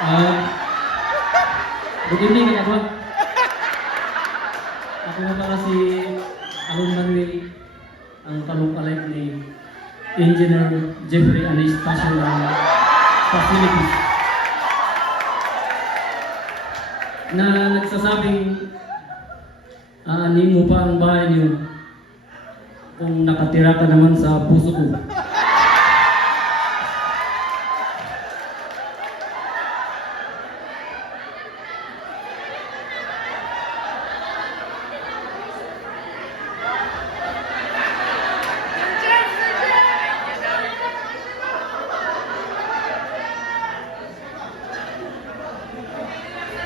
Ah, Good evening, mga bro. Ako na pala si Alon Manuel, ang kalungkalit ni Engineer Jeffrey Anastasio ng Facilities na nagsasabing aanin mo pa ang bahay niyo kung nakatira ka naman sa puso ko.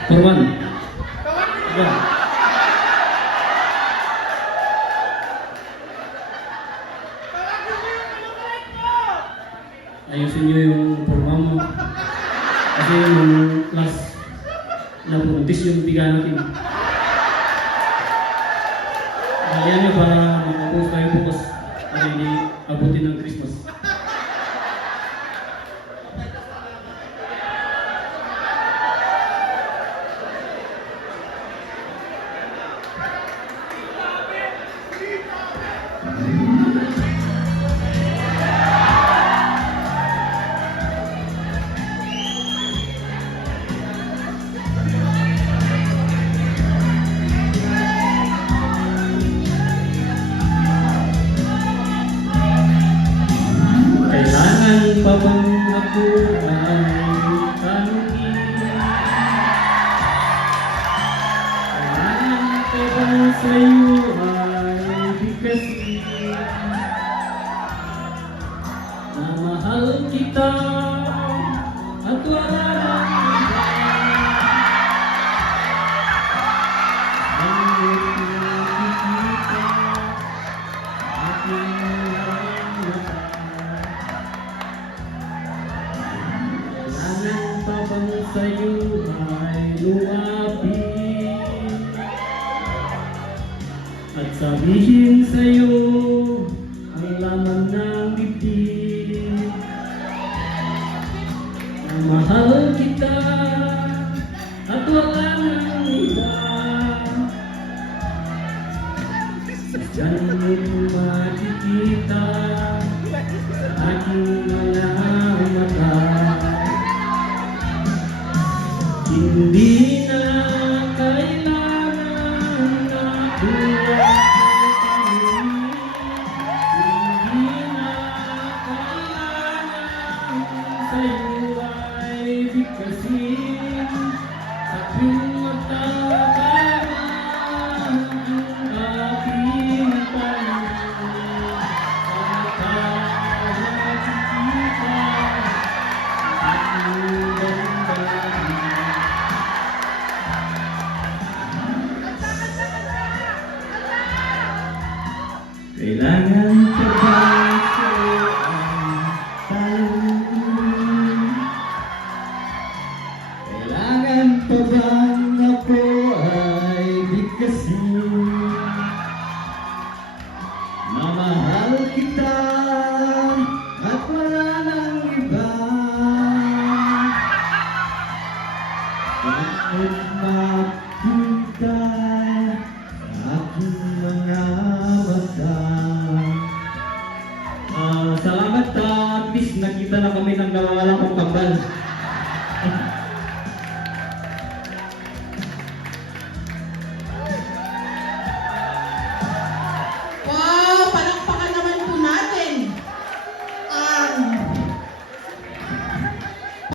Turban. Ya. Ayusin nyo yung forma mo. Kasi yung class na buntis yung tiga natin. Kaya nyo para makapost tayo bukas para hindi abutin ng Christmas. Kailangan pa bang ako ay tanungin? Kailangan pa bang sa'yo ay bigkasin? Na mahal kita at wala nang iba. Bakit nakikita aking walang mata? Kailangan pa bang sa'yo ay lumapit at sabihin sa'yo ang laman ng dibdib na mahal kita at wala nang iba. Diyan mo makikita sa aking mga mata. Hindi na kailangan na buwan. Hindi na kailangan sa'yo ay bigkasin. Sa tuwing magtataman ang aking paningin, makakakita ang aking damdamin. Kailangan pa ba sa'yo ang tanungin? Kailangan pa bang ako ay bigkasin? Na mahal kita at wala nang iba. Bakit makita sa aking mga mata? Salamat, at least nakita na kami ng nawawala kong kambal.